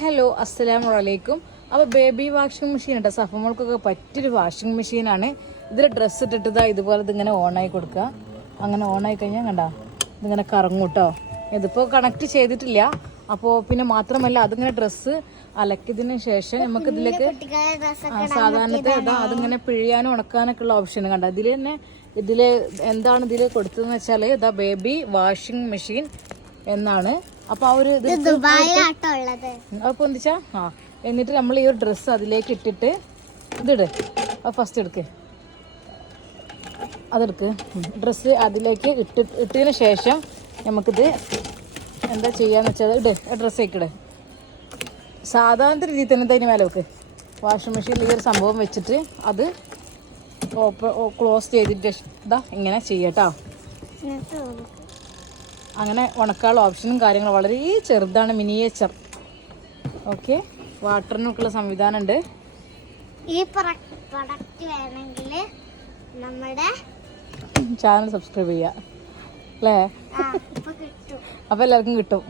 Hello അസ്സലാം വലൈക്കും അപ്പോൾ ബേബി വാഷിംഗ് മെഷീൻ ഉണ്ട് സഫമോൾക്കൊക്കെ പറ്റിയൊരു വാഷിംഗ് മെഷീനാണ് ഇതിൽ ഡ്രസ്സ് ഇട്ടിട്ട് ഇതാ ഇതുപോലെ ഇതിങ്ങനെ ഓണായി കൊടുക്കുക. അങ്ങനെ ഓണായി കഴിഞ്ഞാൽ കണ്ട ഇതിങ്ങനെ കറങ്ങൂട്ടോ കേട്ടോ ഇതിപ്പോൾ കണക്ട് ചെയ്തിട്ടില്ല. അപ്പോൾ പിന്നെ മാത്രമല്ല അതിങ്ങനെ ഡ്രസ്സ് അലക്കിയതിന് ശേഷം നമുക്ക് ഇതിലേക്ക് സാധാരണത്തെ അതാ അതിങ്ങനെ പിഴിയാനും ഉണക്കാനൊക്കെ ഉള്ള ഓപ്ഷൻ കണ്ട. ഇതിൽ തന്നെ ഇതിൽ എന്താണ് ഇതിൽ കൊടുത്തതെന്ന് വെച്ചാൽ ഇതാ ബേബി വാഷിംഗ് മെഷീൻ എന്നാണ്. അപ്പൊ ആ ഒരു പൊന്തിച്ചാ? ആ. എന്നിട്ട് നമ്മൾ ഈ ഒരു ഡ്രസ്സ് അതിലേക്ക് ഇട്ടിട്ട് ഇതിട്. ആ ഫസ്റ്റ് എടുക്ക്. അതെടുക്ക്. ഡ്രസ്സ് അതിലേക്ക് ഇട്ട് ഇട്ടതിന് ശേഷം നമുക്കിത് എന്താ ചെയ്യാന്ന് വെച്ചാൽ ഇട്. ഡ്രസ്സ് ഇട്. സാധാരണ രീതിയിൽ തന്നെ തന്നെ മേലെ വെക്ക്. വാഷിംഗ് മെഷീനിൽ ഈ ഒരു സംഭവം വെച്ചിട്ട് അത് ക്ലോസ് ചെയ്തിട്ട് ഇതാ ഇങ്ങനെ ചെയ്യട്ടോ. അങ്ങനെ ഉണക്കാനുള്ള ഓപ്ഷനും കാര്യങ്ങളും വളരെ ചെറുതാണ് മിനിയേച്ചർ ഓക്കെ വാട്ടറിനൊക്കെയുള്ള സംവിധാനം ഉണ്ട് ഈ പ്രൊഡക്റ്റ് വേണമെങ്കിൽ നമ്മുടെ ചാനൽ സബ്സ്ക്രൈബ് ചെയ്യുക അല്ലേ? അപ്പോൾ എല്ലാവർക്കും കിട്ടും.